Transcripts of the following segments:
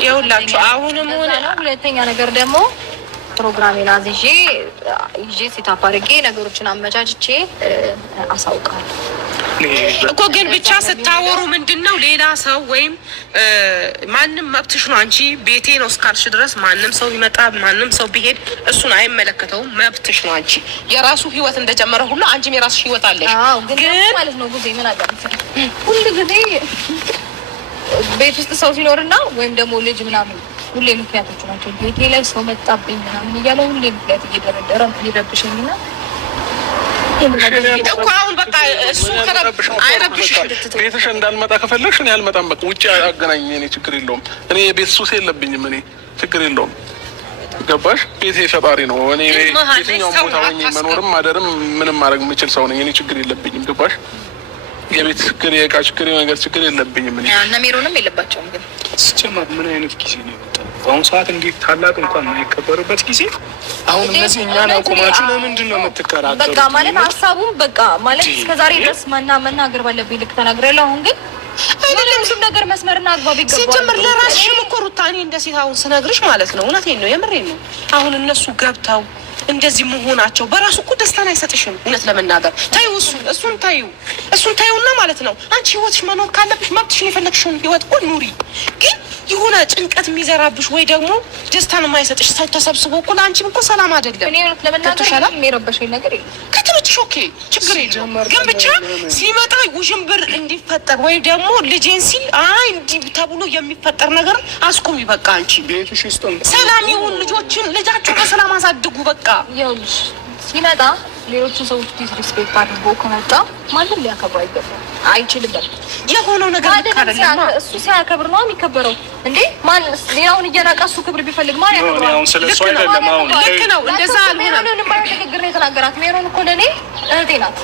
ይኸውላችሁ አሁንም ሆነ ሁለተኛ ነገር ደግሞ ፕሮግራሜን አዝዤ ሴታፕ አድርጌ ነገሮችን አመቻችቼ አሳውቃለሁ እኮ። ግን ብቻ ስታወሩ ምንድነው ሌላ ሰው ወይም ማንም መብትሽ ነው። አንቺ ቤቴ ነው እስካልሽ ድረስ ማንም ሰው ቢመጣ ማንም ሰው ቢሄድ እሱን አይመለከተውም። መብትሽ ነው። አንቺ የራሱ ህይወት እንደጀመረ ሁሉ አንቺም የራስሽ ህይወት አለሽ። ግን ማለት ነው ጉዜ ምን አጋጥም ሁሉ ጊዜ ቤት ውስጥ ሰው ሲኖርና ወይም ደግሞ ልጅ ምናምን ሁሌ ምክንያቶች ናቸው። ቤቴ ላይ ሰው መጣብኝ ምናምን እያለ ሁሌ ምክንያት እየደረደረ ይረብሸኝና እኮ አሁን በቃ እሱ አይረብሽሽ። ቤትሽ እንዳልመጣ ከፈለግሽ እኔ አልመጣም። በቃ ውጭ አገናኝ። እኔ ችግር የለውም። እኔ የቤት ሱስ የለብኝም። እኔ ችግር የለውም። ገባሽ? ቤቴ ፈጣሪ ነው። እኔ የትኛውም ቦታ ሆኜ መኖርም ማደርም ምንም ማድረግ የምችል ሰው ነኝ። እኔ ችግር የለብኝም። ገባሽ? የቤት ችግር፣ የእቃ ችግር፣ የነገር ችግር የለብኝም። እኔ እና ሜሮንም የለባቸውም። ግን ስጨመር ምን አይነት ጊዜ ነው የመጣው? በአሁኑ ሰዓት እንዴት ታላቅ እንኳን የማይከበርበት ጊዜ አሁን እነዚህ እኛን አቆማችሁ ለምንድን ነው የምትከራከሩት? በቃ ማለት ሀሳቡን በቃ ማለት እስከዛሬ ድረስ መናገር ባለብኝ ልክ ተናግሬያለሁ። አሁን ግን ሁሉም ነገር መስመርና አግባብ ይገባል። ሲጀምር ለራስሽም እኮ ሩታ እኔ እንደ ሴት አሁን ስነግርሽ ማለት ነው እውነቴን ነው የምሬን ነው። አሁን እነሱ ገብተው እንደዚህ መሆናቸው በራሱ እኮ ደስታን አይሰጥሽም። እውነት ለመናገር ታዩ እሱን ታዩና ማለት ነው አንቺ ህይወትሽ መኖር ካለብሽ መብትሽን የፈለግሽውን ህይወት እኮ ኑሪ። ግን የሆነ ጭንቀት የሚዘራብሽ ወይ ደግሞ ደስታን የማይሰጥሽ ተሰብስቦ እኮ ለአንቺም እኮ ሰላም አይደለም። እኔ እውነት ለመናገር የሚረበሽኝ ነገር የለም። ከተመችሽ ኦኬ ችግር የለም። ግን ብቻ ሲመጣ ውዥንብር እንዲፈጠር ወይ ደግሞ ልጄን ሲል እንዲህ ተብሎ የሚፈጠር ነገር አስቁሚ። በቃ አንቺ ቤትሽ ይስጥም ሰላም ይሁን። ልጃችሁ በሰላም አሳድጉ። በቃ ይኸውልሽ ሲመጣ ሌሎችን ሰዎች ዲስሪስፔክት አድርጎ ከመጣ ማንም ሊያከብረው አይገባም፣ አይችልም። የሆነው ነገር እሱ ሲያከብር ነው የሚከበረው። እንዴ ማን ሌላውን እየናቀ እሱ ክብር ቢፈልግ ማን ያከብረው? ልክ ነው። እንደዛ ሜሮንን የማይሆን ንግግር ነው የተናገራት። ሜሮን እኮ ለእኔ እህቴ ናት።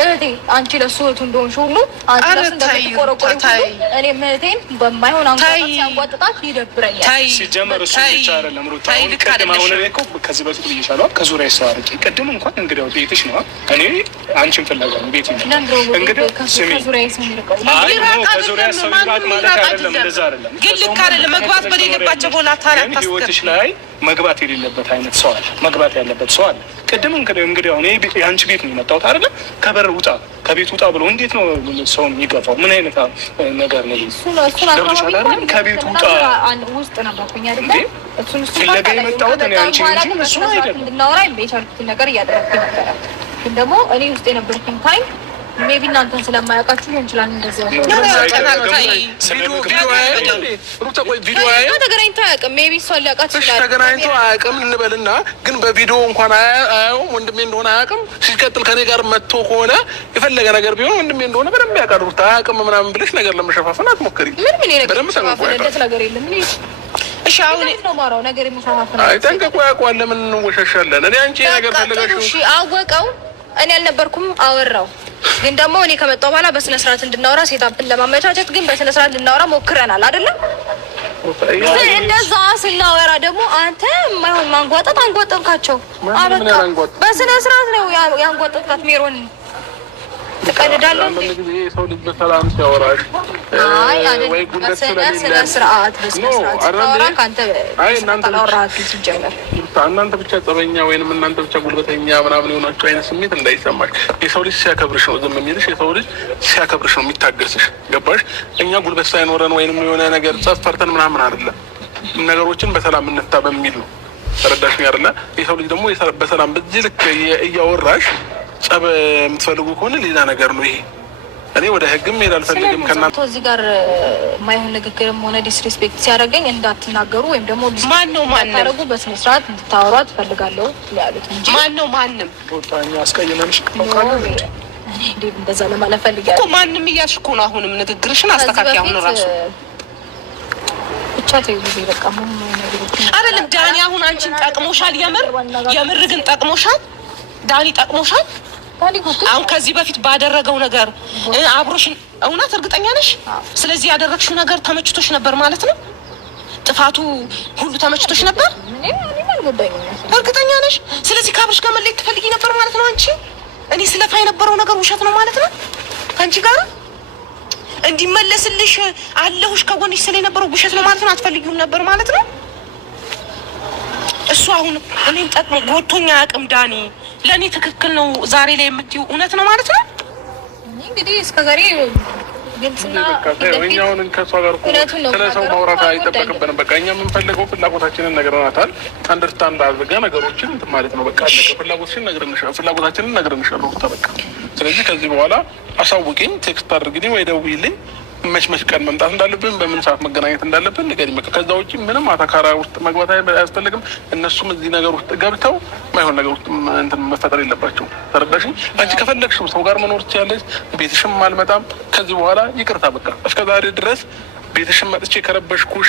እህቴ አንቺ ለሱ እህቱ እንደሆንሽ ሁሉ አንቺ ለሱ እንደምትቆረቆሪ ሁሉ እኔ እህቴን በማይሆን አንጓጣት ሲያንጓጥጣት ይደብረኛል። ሲጀመር እሱ ብቻ አይደለም ሩታ። ቅድም አሁን እኔ እኮ ከዚህ በፊት ብዬሻለሁ። ከዙሪያ ይሰዋርቂ ቅድም እንኳን እንግዲያው ቤትሽ ነው። እኔ አንቺን ፍለጋ ነው ቤት ነው እንግዲህ ስሚ ከዙሪያ ሰው ይባል ማለት አይደለም። እንደዛ አይደለም። ግን ልክ አይደለም። መግባት በሌለባቸው ቦታ ታሪክ ህይወትሽ ላይ መግባት የሌለበት አይነት ሰው አለ፣ መግባት ያለበት ሰው አለ። ቅድም እንግዲህ አሁን የአንቺ ቤት ነው የመጣሁት አይደለም። ከበር ውጣ ከቤት ውጣ ብሎ እንዴት ነው ሰውን የሚገፋው? ምን አይነት ነገር ነው? ከቤት ውጣ ውስጥ ነበርኩኝ አይደለ? እሱን ፍለጋ የመጣሁት እኔ አንቺ እንጂ እሱ አይደለም። እንድናወራ የቻልኩትን ነገር እያደረግኩኝ ነበረ። ግን ደግሞ እኔ ውስጥ የነበርኩኝ ታይም ሜቢ እናንተን ስለማያውቃችሁ ሊሆን ይችላል። እንደዚህ ተገናኝተው አያውቅም። ሜቢ እሷን ሊያውቃት ይችላል። ተገናኝተው አያውቅም እንበልና ግን በቪዲዮ እንኳን አያየውም። ወንድሜ እንደሆነ አያውቅም። ሲቀጥል ከኔ ጋር መጥቶ ከሆነ የፈለገ ነገር ቢሆን ወንድሜ እንደሆነ በደንብ ያውቃል። ሩታ አያውቅም ምናምን ብለሽ ነገር ለመሸፋፈን አትሞክሪ። በደንብ ተመፋፈንለት ነገር የለም። እሺ አሁን ነው ማራው ነገር የመሸፋፈን አይጠንቀቁ። ያውቀዋል። ለምን እንወሻሻለን? እኔ አንቺ ነገር ፈለጋችሁ እሺ አወቀው። እኔ አልነበርኩም አወራው። ግን ደግሞ እኔ ከመጣሁ በኋላ በስነ ስርዓት እንድናወራ ሴታፕን ለማመቻቸት ግን በስነ ስርዓት እንድናወራ ሞክረናል አይደለም? እንደዛ ስናወራ ደግሞ አንተ የማይሆን ማንጓጠጥ አንጓጠጥካቸው። አበቃ። በስነ ስርዓት ነው ያንጓጠጥካት ሜሮን። ትቀልዳለህ እንዴ? ሰው ልጅ በሰላም ሲያወራሽ ወይ ጉልበት ስለ ስርዓት በስነ ስርዓት ሲያወራ ካንተ ታላወራህ ሲጀመር እናንተ ብቻ ጸበኛ ወይንም እናንተ ብቻ ጉልበተኛ ምናምን የሆናችሁ አይነት ስሜት እንዳይሰማሽ። የሰው ልጅ ሲያከብርሽ ነው ዝም የሚልሽ። የሰው ልጅ ሲያከብርሽ ነው የሚታገስሽ። ገባሽ? እኛ ጉልበት ሳይኖረን ወይንም የሆነ ነገር ጸፈርተን ምናምን አይደለም፣ ነገሮችን በሰላም እንፍታ በሚል ነው። ተረዳሽኝ አይደለ? የሰው ልጅ ደግሞ በሰላም በዚህ ልክ እያወራሽ ጸብ የምትፈልጉ ከሆነ ሌላ ነገር ነው ይሄ። እኔ ወደ ህግም ሄድ አልፈልግም። ከእናንተ እዚህ ጋር ማይሆን ንግግርም ሆነ ዲስሪስፔክት ሲያደርገኝ እንዳትናገሩ ወይም ደግሞ ታደረጉ በስነ ስርዓት እንድታወሯ ትፈልጋለሁ ያሉት እንጂ ማንም ቦታኛ አስቀይመንሽ እኔ እንደዛ ለማለት ፈልጋለሁ እኮ ማንም እያልሽ እኮ ነው። አሁንም ንግግርሽን አስተካክል። አሁን ራሱ ብቻ ተይዙ በቃ ምን አይደለም። ዳኒ አሁን አንቺን ጠቅሞሻል። የምር ግን ጠቅሞሻል። ዳኒ ጠቅሞሻል። አሁን ከዚህ በፊት ባደረገው ነገር አብሮሽን እውነት እርግጠኛ ነሽ? ስለዚህ ያደረግሽው ነገር ተመችቶሽ ነበር ማለት ነው? ጥፋቱ ሁሉ ተመችቶሽ ነበር? እርግጠኛ ነሽ? ስለዚህ ከአብሮሽ ጋር መለየት ትፈልጊ ነበር ማለት ነው አንቺ? እኔ ስለፋ የነበረው ነገር ውሸት ነው ማለት ነው ከአንቺ ጋር? እንዲመለስልሽ አለሁሽ ከጎንሽ ስለነበረው ውሸት ነው ማለት ነው። አትፈልጊውም ነበር ማለት ነው። እሱ አሁን እኔን ጠቅሞ ጎቶኛ አቅም ዳኒ ለእኔ ትክክል ነው ዛሬ ላይ የምትይው እውነት ነው ማለት ነው። እንግዲህ እስከዛሬ እኛውን ከሷ ጋር ስለ ሰው ማውራት አይጠበቅብንም። በቃ እኛ የምንፈልገው ፍላጎታችንን ነግረናታል። አንደርስታንድ አድርገ ነገሮችን እንትን ማለት ነው። በቃ ፍላጎታችንን ነግረንሻለሁ። በቃ ስለዚህ ከዚህ በኋላ አሳውቂኝ፣ ቴክስት አድርግልኝ ወይ ደውይልኝ መች ቀን መምጣት እንዳለብን በምን ሰዓት መገናኘት እንዳለብን ንገሪኝ። በቃ ከዛ ውጭ ምንም አተካራ ውስጥ መግባት አያስፈልግም። እነሱም እዚህ ነገር ውስጥ ገብተው ማይሆን ነገር ውስጥ እንትን መፈጠር የለባቸው። ተረዳሽኝ? አንቺ ከፈለግሽም ሰው ጋር መኖር ትችያለሽ። ቤትሽም አልመጣም ከዚህ በኋላ ይቅርታ። በቃ እስከ ዛሬ ድረስ ቤትሽም መጥቼ ከረበሽኩሽ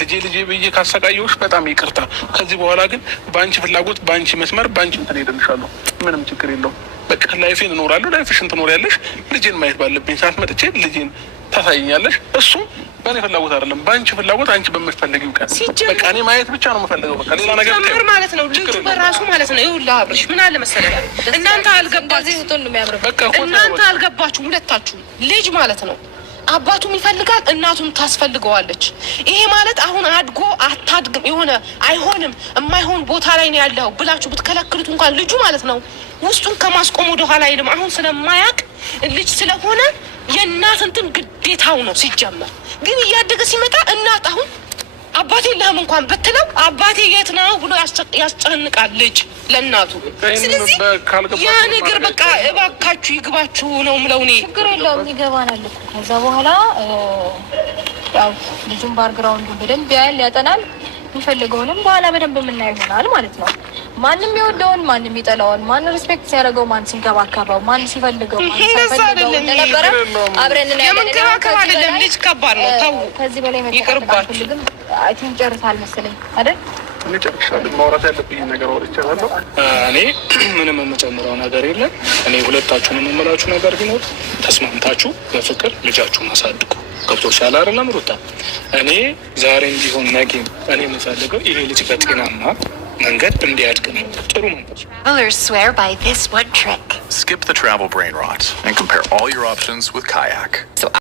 ልጄ ብዬ ካሰቃየሁሽ በጣም ይቅርታ። ከዚህ በኋላ ግን በአንቺ ፍላጎት፣ በአንቺ መስመር፣ በአንቺ እንትን ሄደልሻለሁ። ምንም ችግር የለውም። በቃ ላይፌን እኖራለሁ። ላይፍሽን ትኖሪያለሽ። ልጄን ማየት ባለብኝ ሰዓት መጥቼ ልጄን ታሳይኛለሽ። እሱም በእኔ ፍላጎት አይደለም፣ በአንቺ ፍላጎት፣ አንቺ በምትፈልጊው ቀን በቃ እኔ ማየት ብቻ ነው የምፈልገው። በቃ ሌላ ነገር ጀምር ማለት ነው። ልጁ በራሱ ማለት ነው። ይኸውልህ አብርሽ ምን አለ መሰለህ፣ እናንተ አልገባችሁም ሁለታችሁ። ልጅ ማለት ነው አባቱም ይፈልጋል፣ እናቱም ታስፈልገዋለች። ይሄ ማለት አሁን አድጎ አታድግም የሆነ አይሆንም የማይሆን ቦታ ላይ ነው ያለው ብላችሁ ብትከለክሉት እንኳን ልጁ ማለት ነው ውስጡን ከማስቆም ወደ ኋላ አይልም። አሁን ስለማያውቅ ልጅ ስለሆነ የእናት እንትን ግዴታው ነው ሲጀመር። ግን እያደገ ሲመጣ እናት አሁን አባቴ ለህም እንኳን ብትለው አባቴ የት ነው ብሎ ያስጨንቃል ልጅ ለእናቱ። ስለዚህ ያ ነገር በቃ እባካችሁ ይግባችሁ ነው ምለው እኔ። ችግር የለውም ይገባናል። ከዛ በኋላ ያው ልጁን ባክግራውንዱ በደንብ ያያል፣ ያጠናል። የሚፈልገውንም በኋላ በደንብ የምናየው ይሆናል ማለት ነው። ማንም የወደውን ማንም ይጠላውን፣ ማን ሪስፔክት ሲያደርገው፣ ማን ሲንከባከበው፣ ማን ሲፈልገው፣ ማን ሲፈልገው እንደነበረ አብረን እናያለን። የመንከባከብ አይደለም ልጅ ከባድ ነው። ተው ከዚህ በላይ መከራከር ግን አይ ቲንክ ጨርሳል መሰለኝ አይደል? እኔ ጨርሻለሁ። ማውራት ያለብኝ ነገር ወርቻለሁ። እኔ ምንም የምጨምረው ነገር የለም። እኔ ሁለታችሁንም የምላችሁ ነገር ቢኖር ተስማምታችሁ በፍቅር ልጃችሁን አሳድጉ። ገብቶሻል አይደለም ሩታ? እኔ ዛሬ እንዲሆን ነገም እኔ የምፈልገው ይሄ ልጅ በጤናማ መንገድ እንዲያድግ ነው። ጥሩ መንገድ Travelers swear by this one trick. Skip the travel brain rot and compare all your options with Kayak. So